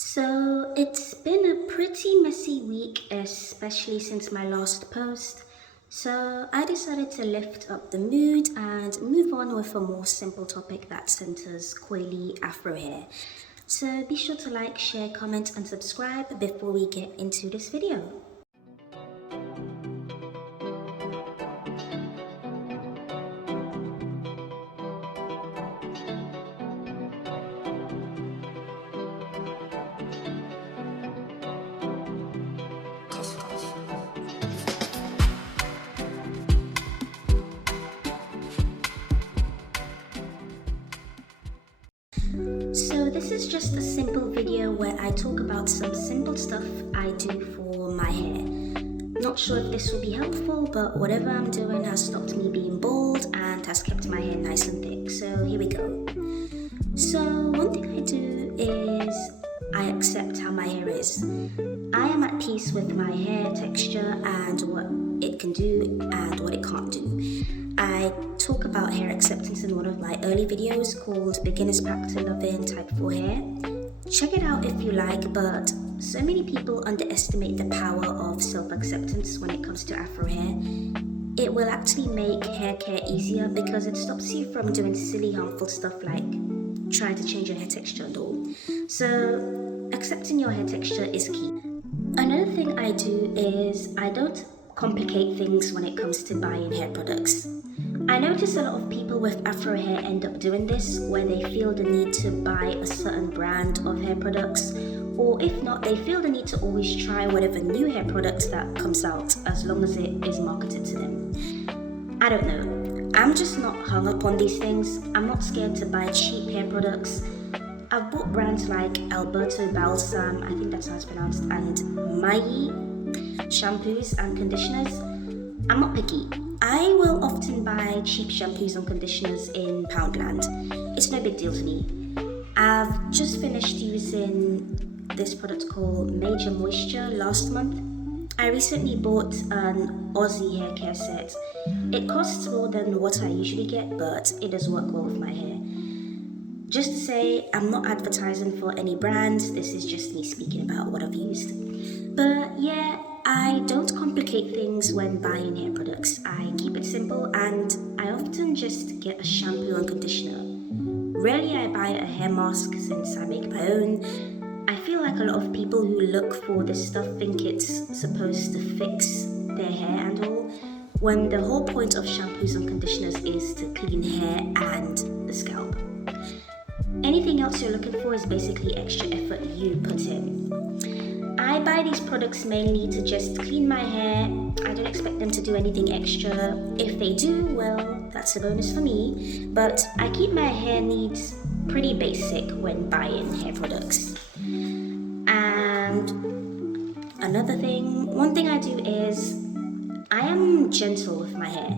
So it's been a pretty messy week, especially since my last post. So I decided to lift up the mood and move on with a more simple topic that centers coily afro hair. So be sure to like, share, comment, and subscribe before we get into this video. So this is just a simple video where I talk about some simple stuff I do for my hair. Not sure if this will be helpful, but whatever I'm doing has stopped me being bald and has kept my hair nice and thick. So here we go. So one thing I do is I accept how my hair is. I am at peace with my hair texture and what it can do and what it can't do. I talk about hair acceptance in one of my early videos called Beginner's Pack to Loving Type 4 Hair. Check it out if you like, but so many people underestimate the power of self-acceptance when it comes to afro hair. It will actually make hair care easier because it stops you from doing silly, harmful stuff like trying to change your hair texture and all. So accepting your hair texture is key. Another thing I do is I don't complicate things when it comes to buying hair products. I notice a lot of people with afro hair end up doing this where they feel the need to buy a certain brand of hair products, or if not, they feel the need to always try whatever new hair product that comes out as long as it is marketed to them. I don't know. I'm just not hung up on these things. I'm not scared to buy cheap hair products. I've bought brands like Alberto Balsam, I think that's how it's pronounced, and Mai shampoos and conditioners. I'm not picky. I will often buy cheap shampoos and conditioners in Poundland. It's no big deal to me. I've just finished using this product called Major Moisture last month. I recently bought an Aussie hair care set. It costs more than what I usually get, but it does work well with my hair. Just to say, I'm not advertising for any brands, this is just me speaking about what I've used. But yeah, I don't complicate things when buying hair products. I keep it simple and I often just get a shampoo and conditioner. Rarely I buy a hair mask since I make my own. I feel like a lot of people who look for this stuff think it's supposed to fix their hair and all, when the whole point of shampoos and conditioners is to clean hair and the scalp. Anything else you're looking for is basically extra effort you put in. I buy these products mainly to just clean my hair. I don't expect them to do anything extra. If they do, well, that's a bonus for me. But I keep my hair needs pretty basic when buying hair products. And one thing I do is I am gentle with my hair.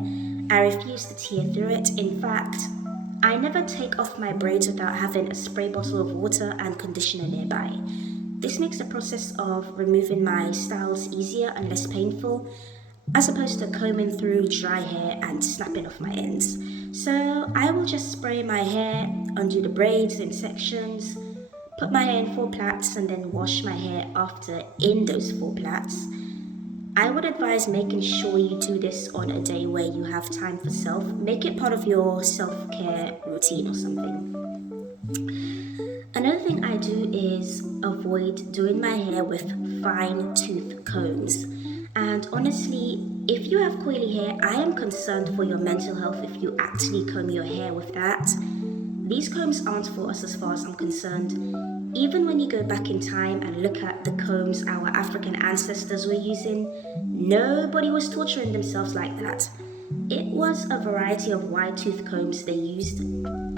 I refuse to tear through it. In fact, I never take off my braids without having a spray bottle of water and conditioner nearby. This makes the process of removing my styles easier and less painful, as opposed to combing through dry hair and snapping off my ends. So I will just spray my hair, undo the braids in sections, put my hair in 4 plaits and then wash my hair after in those 4 plaits. I would advise making sure you do this on a day where you have time for self. Make it part of your self-care routine or something. Another thing I do is avoid doing my hair with fine tooth combs. And honestly, if you have coily hair, I am concerned for your mental health if you actually comb your hair with that. These combs aren't for us as far as I'm concerned. Even when you go back in time and look at the combs our African ancestors were using, nobody was torturing themselves like that. It was a variety of wide tooth combs they used.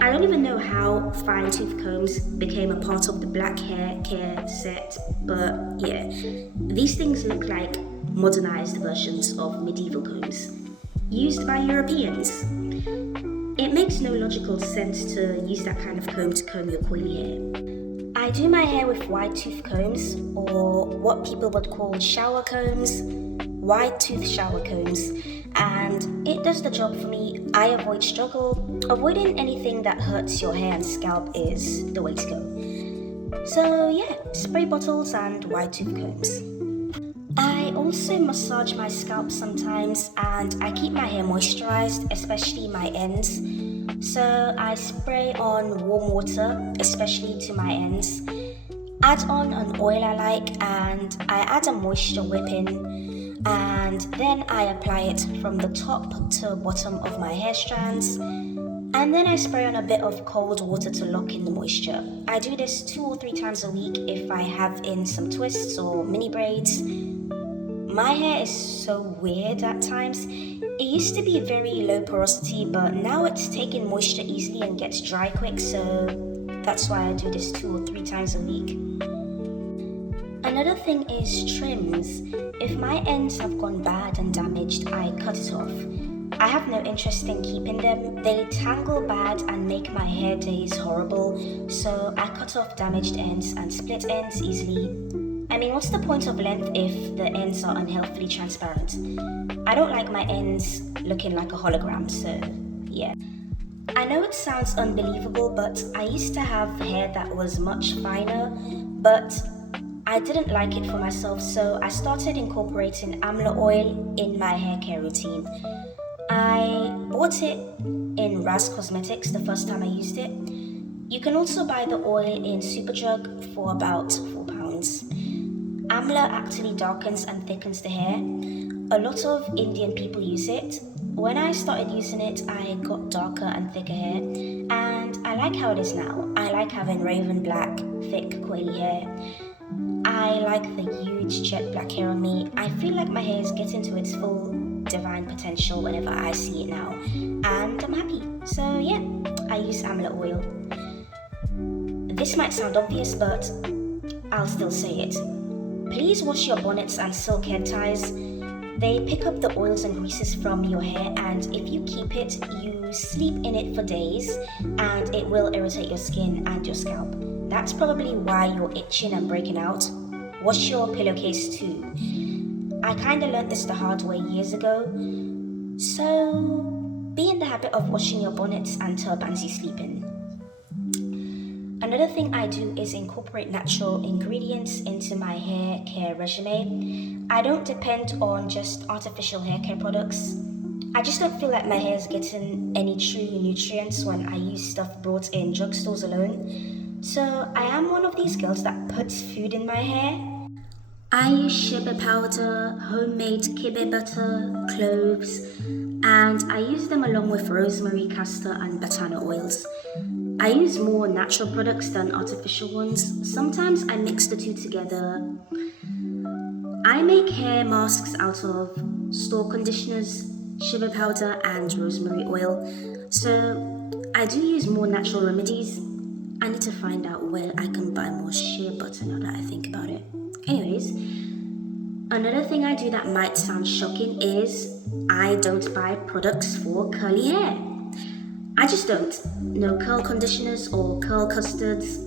I don't even know how fine tooth combs became a part of the black hair care set, but yeah, these things look like modernized versions of medieval combs, used by Europeans. It makes no logical sense to use that kind of comb to comb your coily hair. I do my hair with wide tooth combs, or what people would call shower combs, wide tooth shower combs, and it does the job for me. I avoid struggle. Avoiding anything that hurts your hair and scalp is the way to go. So yeah, spray bottles and wide tooth combs. I also massage my scalp sometimes and I keep my hair moisturized, especially my ends. So I spray on warm water, especially to my ends. Add on an oil I like and I add a moisture whip in, and then I apply it from the top to bottom of my hair strands, and then I spray on a bit of cold water to lock in the moisture. I do this 2 or 3 times a week if I have in some twists or mini braids. My hair is so weird at times. It used to be very low porosity, but now it's taking moisture easily and gets dry quick, so that's why I do this 2 or 3 times a week. Another thing is trims. If my ends have gone bad and damaged, I cut it off. I have no interest in keeping them. They tangle bad and make my hair days horrible, so I cut off damaged ends and split ends easily. I mean, what's the point of length if the ends are unhealthily transparent? I don't like my ends looking like a hologram, so yeah. I know it sounds unbelievable, but I used to have hair that was much finer, but I didn't like it for myself, so I started incorporating amla oil in my hair care routine. I bought it in Raz Cosmetics the first time I used it. You can also buy the oil in Superdrug for about £4. Amla actually darkens and thickens the hair. A lot of Indian people use it. When I started using it, I got darker and thicker hair, and I like how it is now. I like having raven black, thick, coily hair. I like the huge jet black hair on me. I feel like my hair is getting to its full divine potential whenever I see it now, and I'm happy. So yeah, I use amla oil. This might sound obvious, but I'll still say it. Please wash your bonnets and silk head ties. They pick up the oils and greases from your hair, and if you keep it, you sleep in it for days and it will irritate your skin and your scalp. That's probably why you're itching and breaking out. Wash your pillowcase too. I kinda learned this the hard way years ago, so be in the habit of washing your bonnets and turbans you sleep in. Another thing I do is incorporate natural ingredients into my hair care regimen. I don't depend on just artificial hair care products. I just don't feel like my hair is getting any true nutrients when I use stuff brought in drugstores alone. So I am one of these girls that puts food in my hair. I use shea powder, homemade kibe butter, cloves, and I use them along with rosemary, castor and batana oils. I use more natural products than artificial ones. Sometimes I mix the two together. I make hair masks out of store conditioners, shea powder and rosemary oil. So I do use more natural remedies. I need to find out where I can buy more shea butter now that I think about it. Anyways, another thing I do that might sound shocking is I don't buy products for curly hair. I just don't. No curl conditioners or curl custards.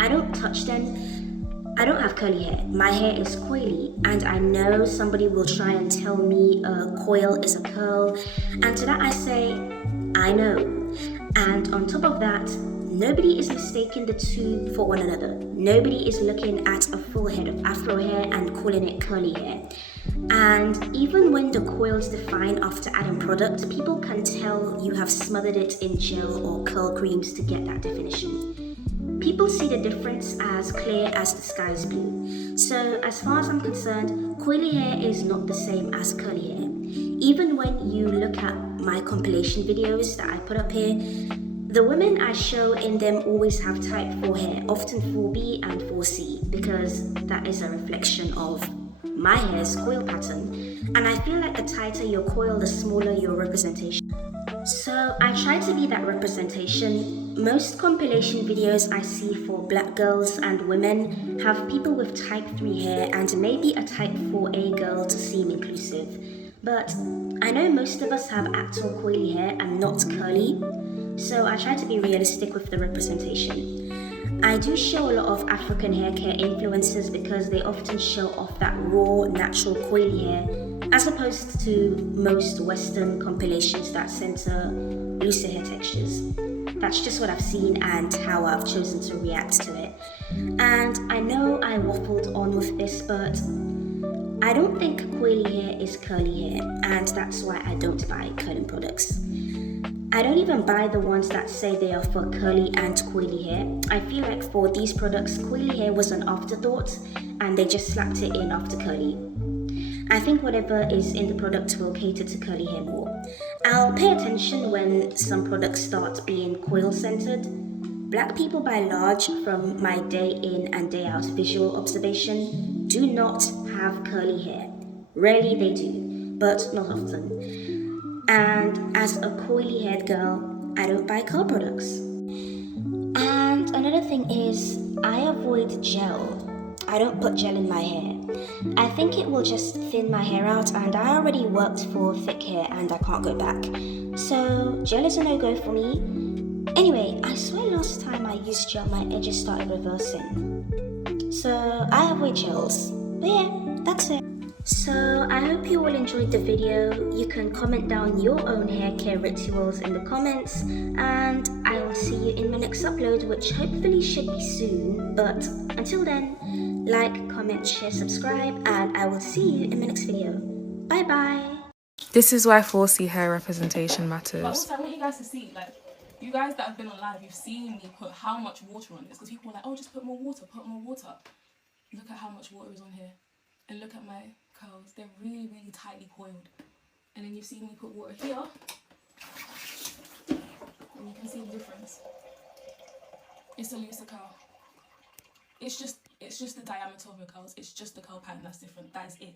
I don't touch them. I don't have curly hair. My hair is coily, and I know somebody will try and tell me a coil is a curl, and to that I say, I know. And on top of that, nobody is mistaking the two for one another. Nobody is looking at a full head of afro hair and calling it curly hair. And even when the coils define after adding product, people can tell you have smothered it in gel or curl creams to get that definition. People see the difference as clear as the sky's blue. So as far as I'm concerned, coily hair is not the same as curly hair. Even when you look at my compilation videos that I put up here, the women I show in them always have type 4 hair, often 4B and 4C, because that is a reflection of my hair's coil pattern, and I feel like the tighter your coil, the smaller your representation. So I try to be that representation. Most compilation videos I see for black girls and women have people with type 3 hair and maybe a type 4A girl to seem inclusive. But I know most of us have actual coily hair and not curly, so I try to be realistic with the representation. I do show a lot of African hair care influencers because they often show off that raw, natural coily hair, as opposed to most Western compilations that center looser hair textures. That's just what I've seen and how I've chosen to react to it. And I know I waffled on with this, but I don't think coily hair is curly hair, and that's why I don't buy curling products. I don't even buy the ones that say they are for curly and coily hair. I feel like for these products, coily hair was an afterthought and they just slapped it in after curly. I think whatever is in the product will cater to curly hair more. I'll pay attention when some products start being coil centered. Black people by large, from my day in and day out visual observation, do not have curly hair. Rarely they do, but not often. And as a coily haired girl, I don't buy curl products. And another thing is, I avoid gel. I don't put gel in my hair. I think it will just thin my hair out, and I already worked for thick hair and I can't go back. So gel is a no-go for me. Anyway, I swear last time I used gel my edges started reversing. So I avoid gels. But yeah, that's it. So I hope you all enjoyed the video. You can comment down your own hair care rituals in the comments, and I will see you in my next upload, which hopefully should be soon. But until then, like, comment, share, subscribe, and I will see you in my next video. Bye bye. This is why 4C hair representation matters. But also I want you guys to see, like, you guys that have been on live, you've seen me put how much water on this, because people are like, oh, just put more water, put more water. Look at how much water is on here. And look at my curls, they're really, really tightly coiled. And then you've seen me put water here, and you can see the difference. It's a looser curl. It's just the diameter of your curls. It's just the curl pattern that's different. That is it.